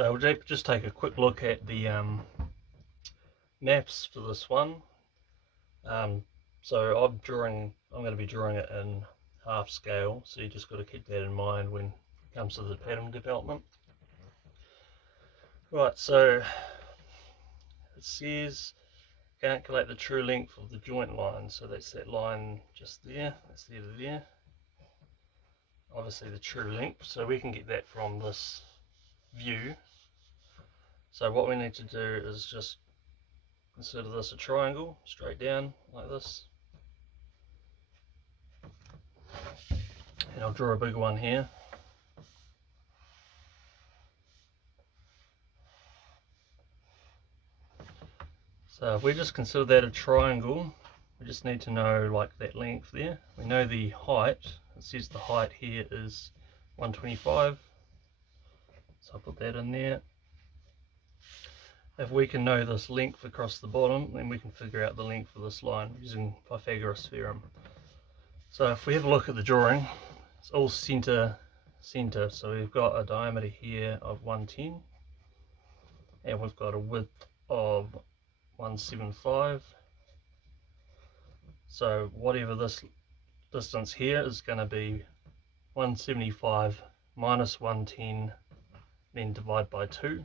So we'll just take a quick look at the maps for this one. So I'm going to be drawing it in half scale, so you just got to keep that in mind when it comes to the pattern development. Right, so it says calculate the true length of the joint line. So that's that line just there, that's there to there. Obviously the true length, so we can get that from this view. So what we need to do is just consider this a triangle, straight down like this. And I'll draw a bigger one here. So if we just consider that a triangle, we just need to know like that length there. We know the height, it says the height here is 125. So I'll put that in there. If we can know this length across the bottom, then we can figure out the length of this line using Pythagoras theorem. So if we have a look at the drawing, it's all center. So we've got a diameter here of 110, and we've got a width of 175. So whatever this distance here is going to be 175 minus 110, then divide by 2.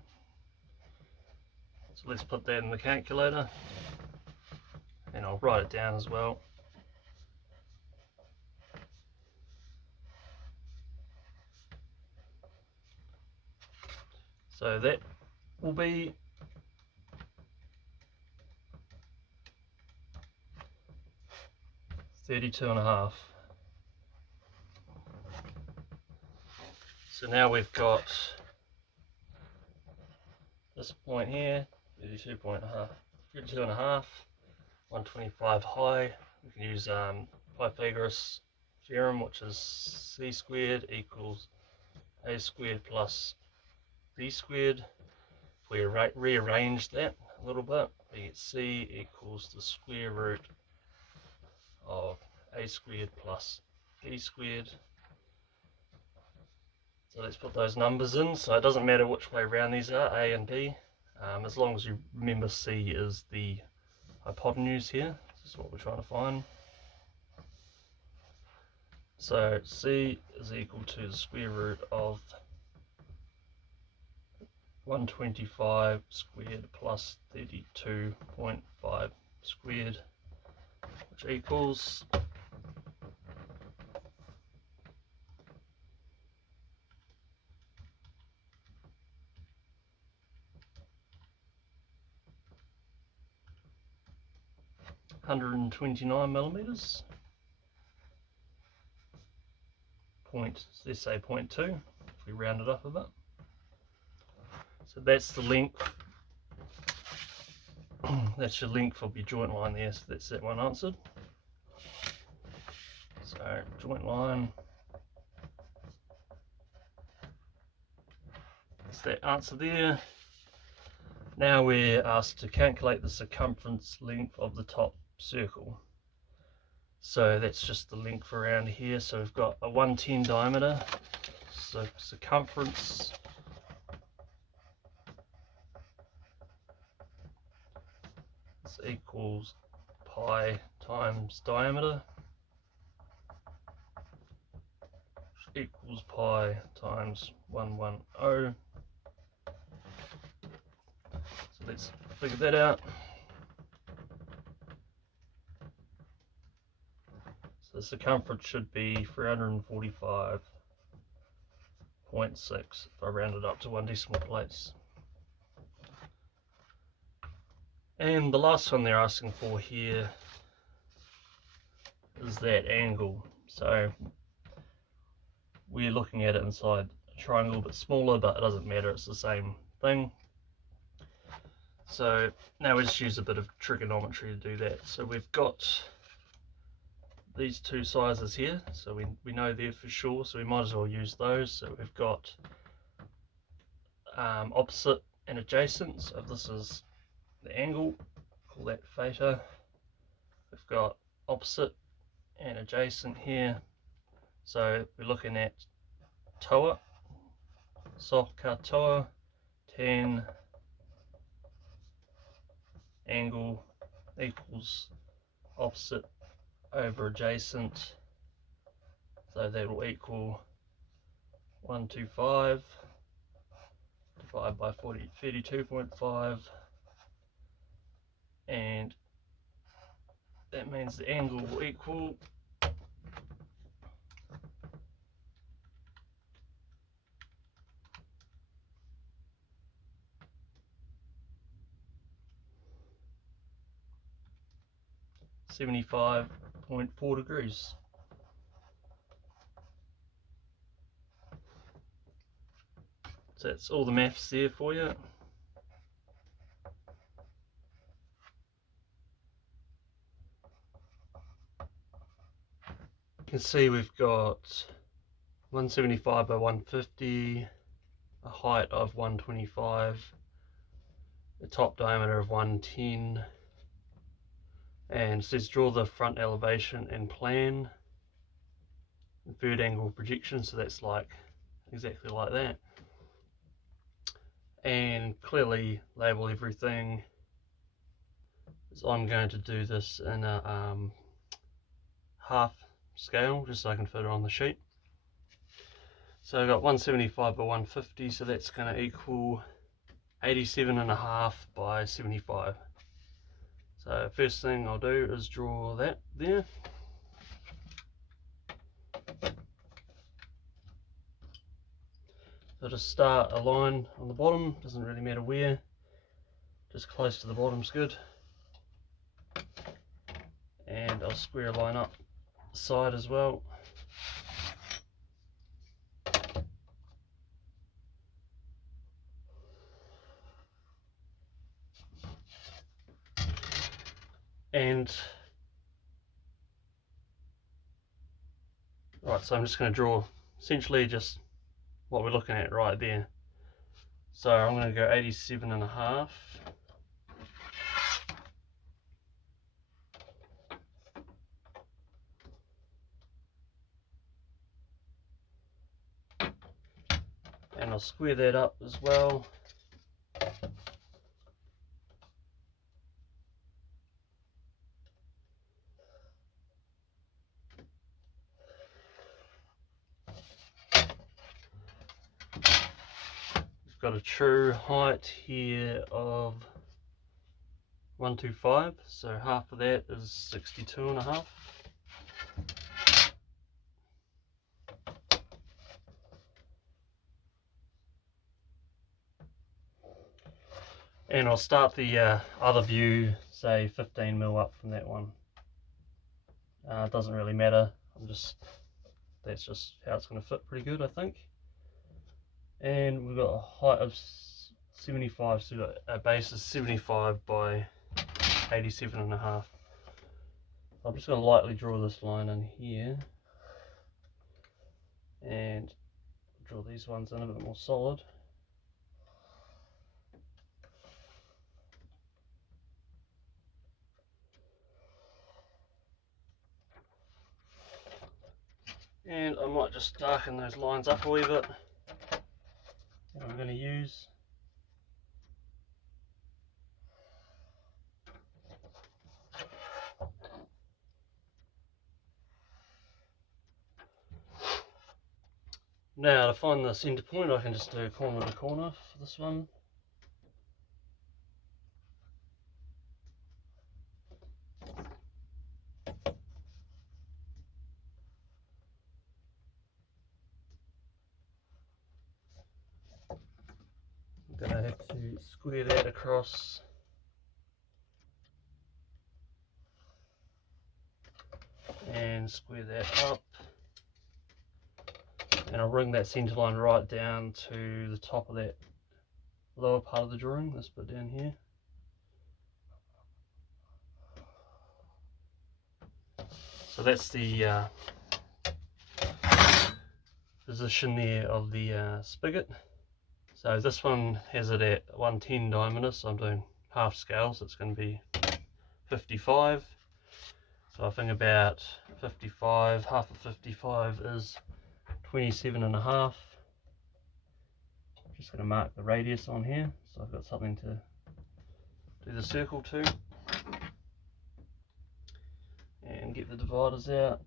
So let's put that in the calculator, and I'll write it down as well. So that will be 32.5. So now we've got this point here, 32.5, 125 high. We can use Pythagoras theorem, which is c squared equals a squared plus b squared. If we rearrange that a little bit, we get c equals the square root of a squared plus b squared. So let's put those numbers in. So it doesn't matter which way around these are, a and b, as long as you remember c is the hypotenuse here. This is what we're trying to find. So c is equal to the square root of 125 squared plus 32.5 squared, which equals 129 millimeters. Let's say 0.2 if we round it up a bit. So that's the length. That's your length of your joint line there. So that's that one answered. So joint line. That's that answer there. Now we're asked to calculate the circumference length of the top circle. So that's just the length around here. So we've got a 110 diameter. So circumference equals pi times diameter equals pi times 110. So let's figure that out. So the circumference should be 345.6 if I round it up to 1 decimal place. And the last one they're asking for here is that angle. So we're looking at it inside a triangle, but smaller, but it doesn't matter, it's the same thing. So now we just use a bit of trigonometry to do that. So we've got these two sizes here, so we know they're for sure, so we might as well use those. So we've got opposite and adjacent. So if this is the angle, call that theta. We've got opposite and adjacent here, so we're looking at toa, soka toa, tan angle equals opposite over adjacent, so that will equal 125 divided by 32.5, and that means the angle will equal 75.4 degrees. So that's all the maths there for you. You can see we've got 175 by 150, a height of 125, a top diameter of 110, and it says draw the front elevation and plan third angle projection, so that's like exactly like that, and clearly label everything. So I'm going to do this in a half scale just so I can fit it on the sheet. So I've got 175 by 150, so that's going to equal 87.5 by 75. So first thing I'll do is draw that there. So just start a line on the bottom, doesn't really matter where, just close to the bottom's good. And I'll square a line up the side as well. And right, so I'm just going to draw essentially just what we're looking at right there. So I'm going to go 87.5. And I'll square that up as well. We've got a true height here of 125, so half of that is 62.5. And I'll start the other view, say 15 mil up from that one. It doesn't really matter. That's just how it's going to fit pretty good, I think. And we've got a height of 75, so we've got a base of 75 by 87.5. I'm just going to lightly draw this line in here and draw these ones in a bit more solid. And I might just darken those lines up a wee bit that I'm going to use. Now to find the centre point, I can just do corner to corner for this one. I'm going to have to square that across. And square that up. And I'll bring that centre line right down to the top of that lower part of the drawing, this bit down here. So that's the position there of the spigot. So this one has it at 110 diameter, so I'm doing half scale, so it's going to be 55. So I think about 55, half of 55 is 27.5. just going to mark the radius on here, so I've got something to do the circle to, and get the dividers out.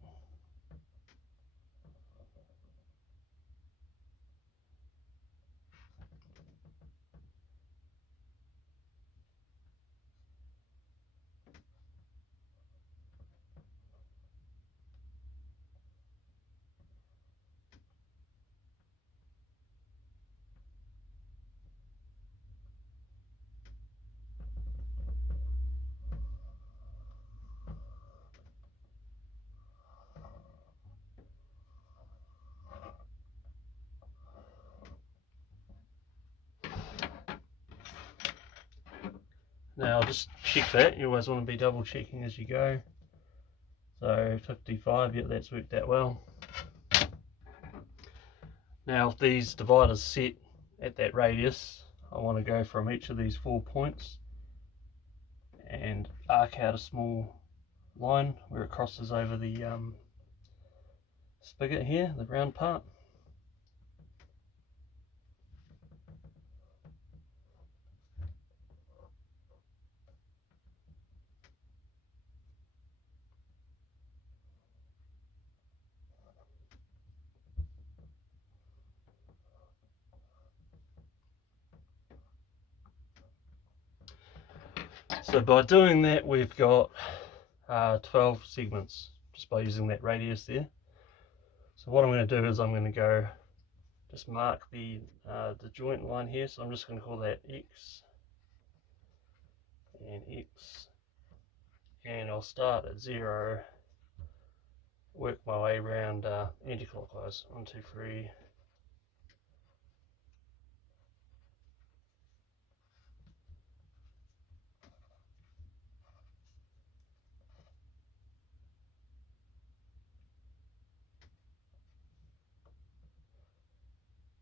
Now I'll just check that. You always want to be double checking as you go. So 55, yeah, that's worked out well. Now if these dividers set at that radius, I want to go from each of these 4 points and arc out a small line where it crosses over the spigot here, the round part. So by doing that, we've got 12 segments just by using that radius there. So what I'm going to do is I'm going to go just mark the joint line here. So I'm just going to call that X and X, and I'll start at 0, work my way around anti-clockwise. 1, 2, 3.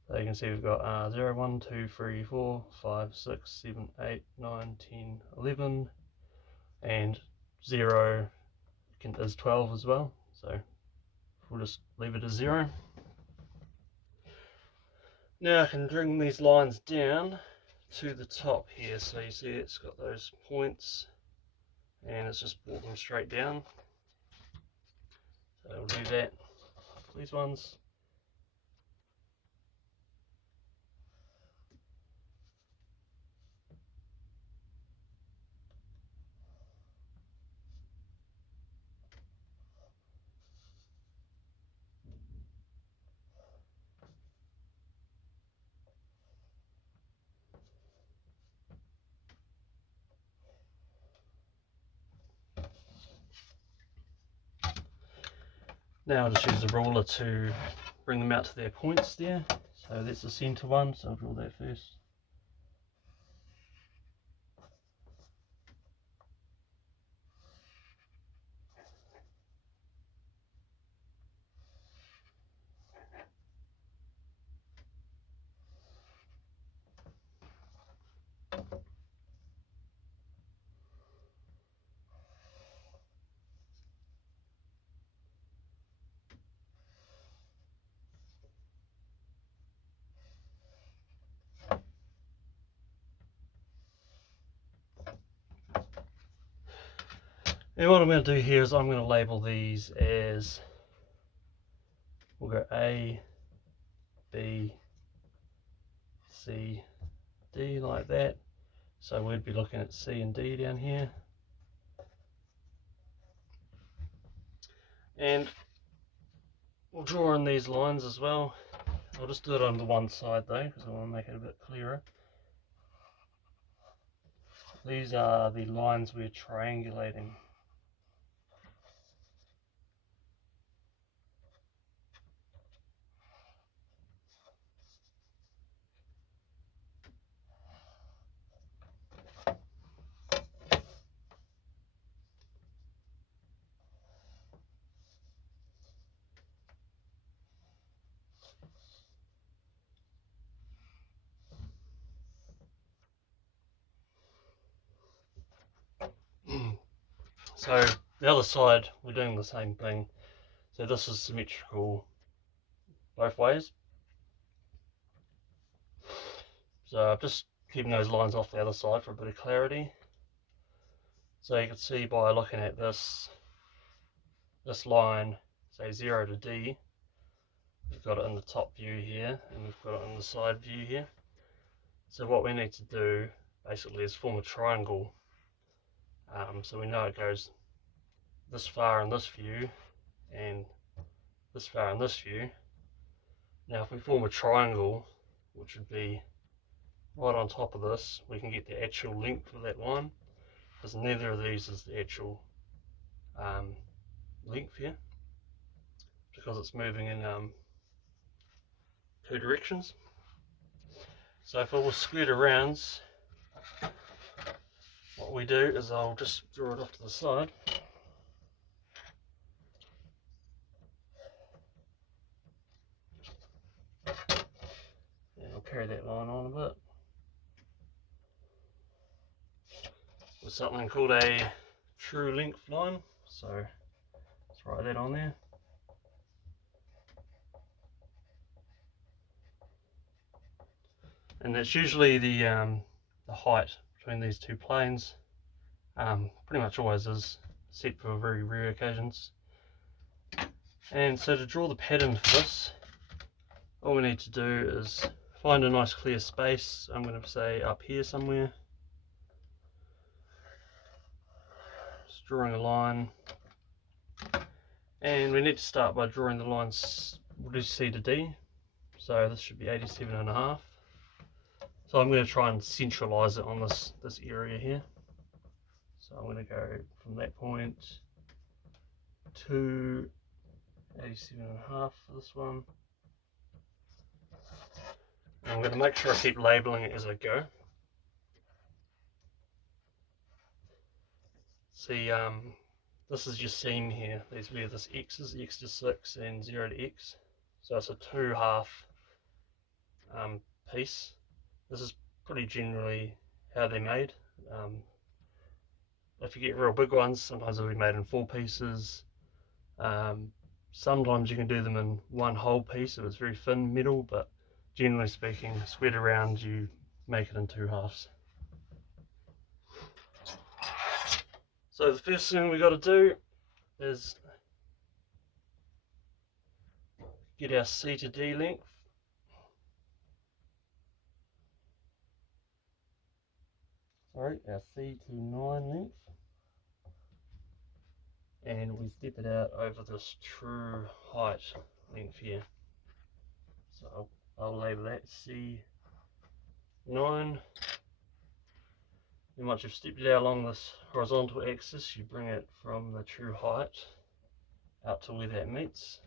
So you can see we've got 0, 1, 2, 3, 4, 5, 6, 7, 8, 9, 10, 11, and 0 is 12 as well. So we'll just leave it as 0. Now I can bring these lines down to the top here. So you see it's got those points, and it's just brought them straight down. So we'll do that for these ones. Now I'll just use the ruler to bring them out to their points there. So that's the centre one, so I'll draw that first. And what I'm going to do here is I'm going to label these as, we'll go A, B, C, D, like that. So we'd be looking at C and D down here. And we'll draw in these lines as well. I'll just do it on the one side though, because I want to make it a bit clearer. These are the lines we're triangulating. So the other side, we're doing the same thing. So this is symmetrical both ways. So I'm just keeping those lines off the other side for a bit of clarity. So you can see by looking at this line, say 0 to D, we've got it in the top view here, and we've got it in the side view here. So what we need to do basically is form a triangle. So we know it goes this far in this view and this far in this view. Now if we form a triangle, which would be right on top of this, we can get the actual length of that line, because neither of these is the actual length here, because it's moving in two directions. So for all squared arounds, what we do is I'll just draw it off to the side. And I'll carry that line on a bit with something called a true length line. So let's write that on there. And that's usually the height between these two planes. Pretty much always is, except for very rare occasions. And so to draw the pattern for this, all we need to do is find a nice clear space. I'm going to say up here somewhere. Just drawing a line. And we need to start by drawing the lines, we'll do C to D. So this should be 87.5. So I'm going to try and centralize it on this area here. So I'm going to go from that point to 87.5 for this one. And I'm going to make sure I keep labeling it as I go. See, this is your seam here. These where this X is, X to 6 and 0 to X. So it's a 2/2 piece. This is pretty generally how they're made. If you get real big ones, sometimes they'll be made in 4 pieces. Sometimes you can do them in one whole piece if it's very thin metal, but generally speaking, squared around, you make it in 2 halves. So the first thing we got to do is get our C to D length. Sorry, our C to 9 length. And we step it out over this true height length here. So I'll label that C9. And once you've stepped it out along this horizontal axis, you bring it from the true height out to where that meets.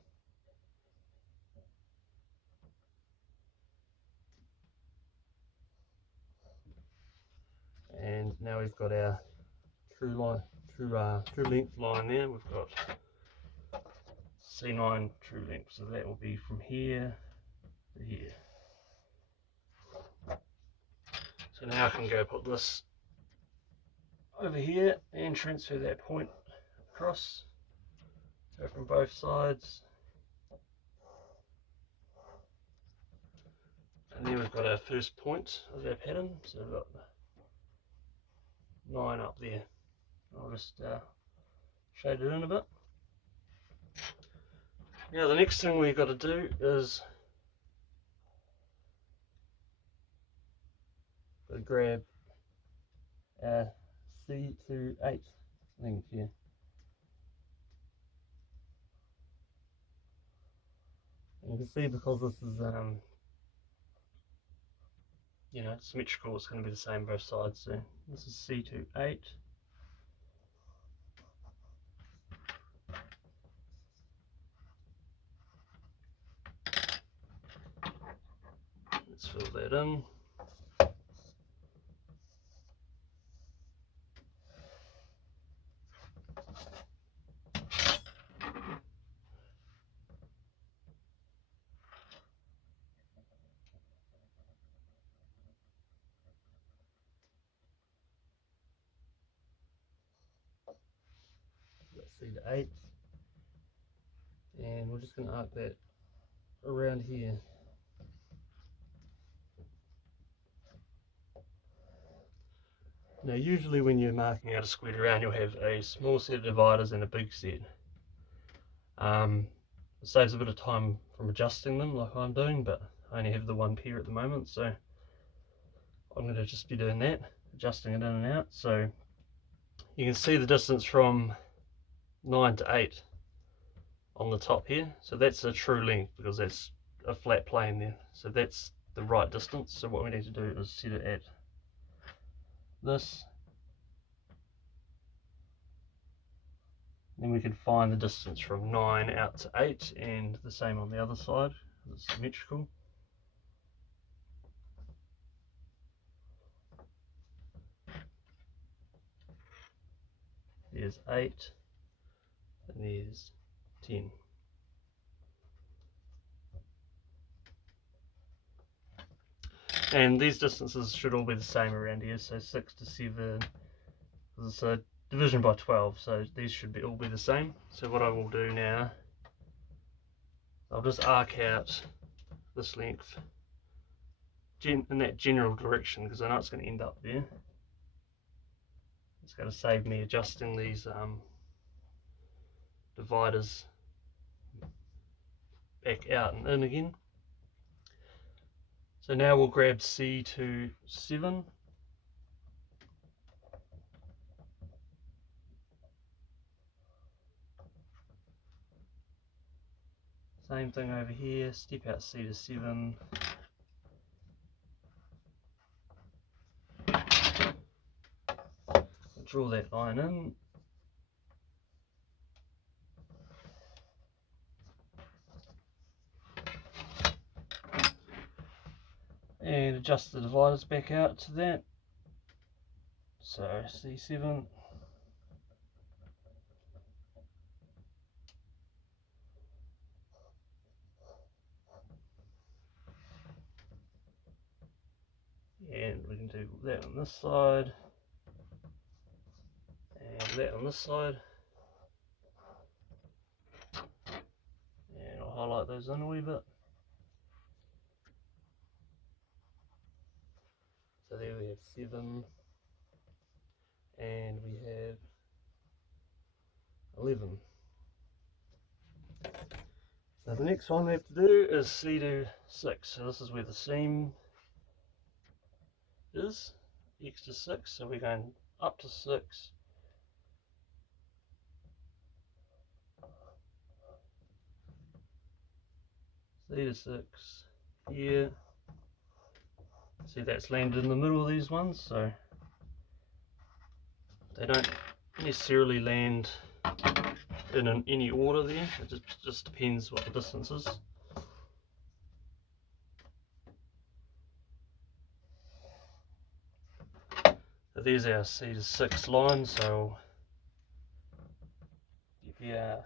And now we've got our true length line there. We've got C9 true length, so that will be from here to here. So now I can go put this over here and transfer that point across. Go from both sides. And then we've got our first point of our pattern. So we've got 9 up there. I'll just shade it in a bit. Now the next thing we've got to do is grab our C to 8 length here. And you can see because this is you know, symmetrical, it's going to be the same both sides. So this is C to 8. Let's fill that in. C to 8. And we're just going to arc that around here. Now usually when you're marking out a square around, you'll have a small set of dividers and a big set. It saves a bit of time from adjusting them like I'm doing, but I only have the one pair at the moment, so I'm going to just be doing that, adjusting it in and out. So you can see the distance from 9 to 8 on the top here, so that's a true length because that's a flat plane there, so that's the right distance. So what we need to do is set it at this, then we can find the distance from 9 out to 8, and the same on the other side, it's symmetrical. There's 8 and there's 10. And these distances should all be the same around here, so 6 to 7, it's a division by 12, so these should all be the same. So what I will do now, I'll just arc out this length in that general direction, because I know it's going to end up there. It's going to save me adjusting these dividers back out and in again. So now we'll grab C to 7. Same thing over here, step out C to 7. Draw that line in. And adjust the dividers back out to that. So C7. And we can do that on this side. And that on this side. And I'll highlight those in a wee bit. So there we have 7. And we have 11. So the next one we have to do is C to 6. So this is where the seam is, X to 6. So we're going up to 6. C to 6 here. See, that's landed in the middle of these ones, so they don't necessarily land in any order there. It just depends what the distance is. So there's our C to 6 line, so get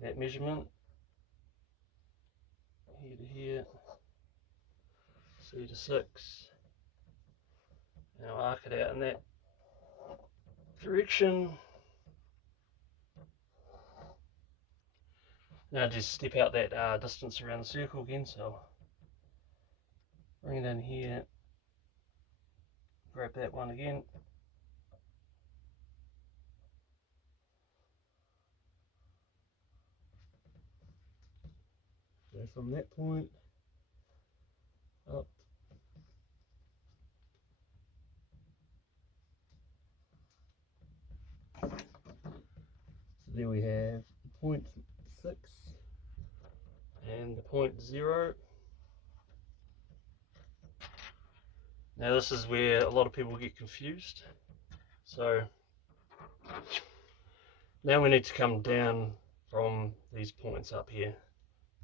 that measurement here to here, C to 6. Now arc it out in that direction. Now just step out that distance around the circle again, so bring it in here, grab that one again. Go from that point up. So there we have the 0.6 and the 0.0. Now this is where a lot of people get confused. So now we need to come down from these points up here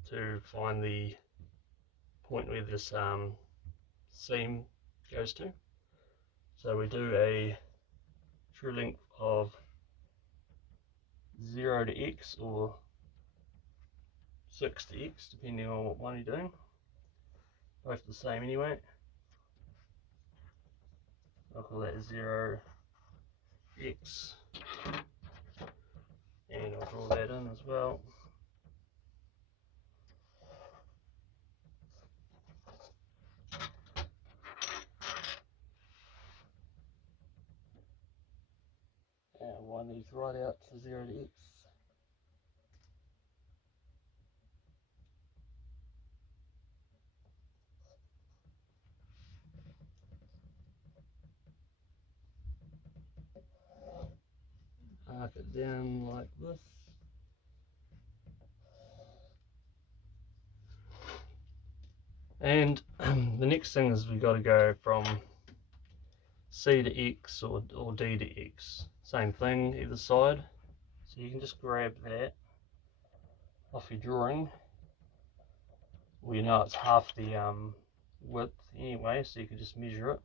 to find the point where this seam goes to. So we do a true length of 0 to X or 6 to X, depending on what one you're doing. Both the same anyway. I'll call that 0 X, and I'll draw that in as well. line these right out to 0 to X. Arc it down like this. And the next thing is we've got to go from C to X or D to X. Same thing either side. So you can just grab that off your drawing. Well, you know it's half the width anyway, so you can just measure it.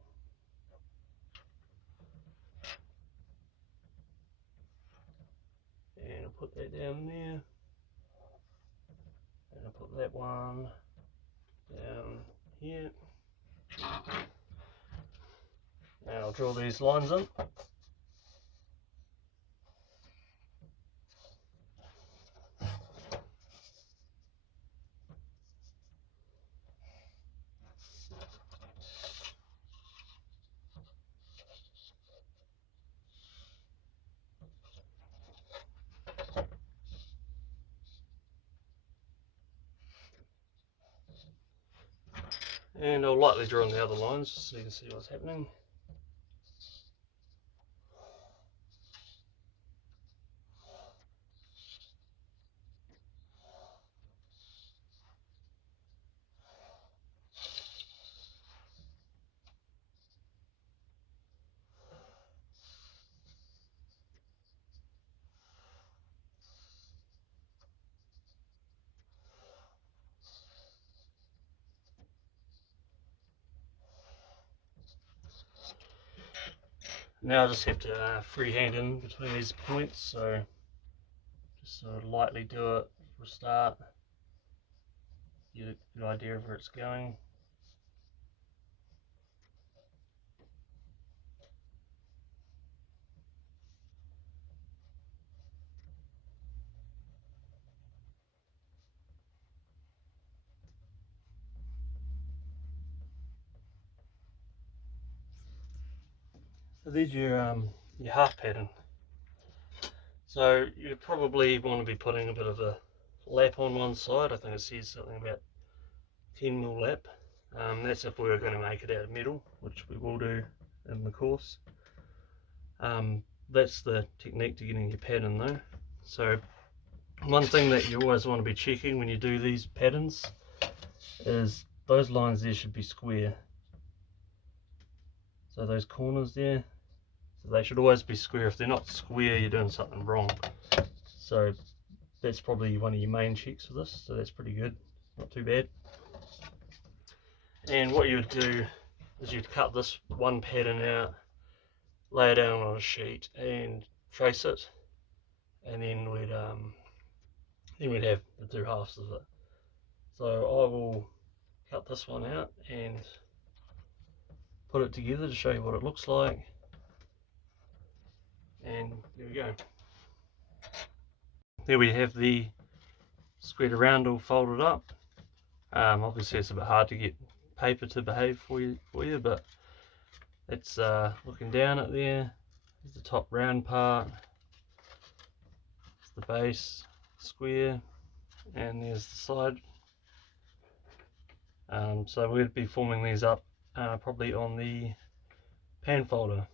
And I'll put that down there. And I'll put that one down here. And I'll draw these lines in. And I'll lightly draw on the other lines so you can see what's happening. Now I just have to freehand in between these points, so just sort of lightly do it for a start, get a good idea of where it's going. So there's your half pattern. So you probably want to be putting a bit of a lap on one side. I think it says something about 10mm lap. That's if we were going to make it out of metal, which we will do in the course. That's the technique to getting your pattern though. So one thing that you always want to be checking when you do these patterns is those lines there should be square. So those corners there, so they should always be square. If they're not square, you're doing something wrong. So that's probably one of your main checks for this, so that's pretty good, not too bad. And what you would do is you'd cut this one pattern out, lay it down on a sheet and trace it, and then we'd have the two halves of it. So I will cut this one out and put it together to show you what it looks like, and there we go. There we have the squared around all folded up. Obviously it's a bit hard to get paper to behave for you, but it's looking down at there. There's the top round part, there's the base square, and there's the side. So we'd be forming these up probably on the pan folder.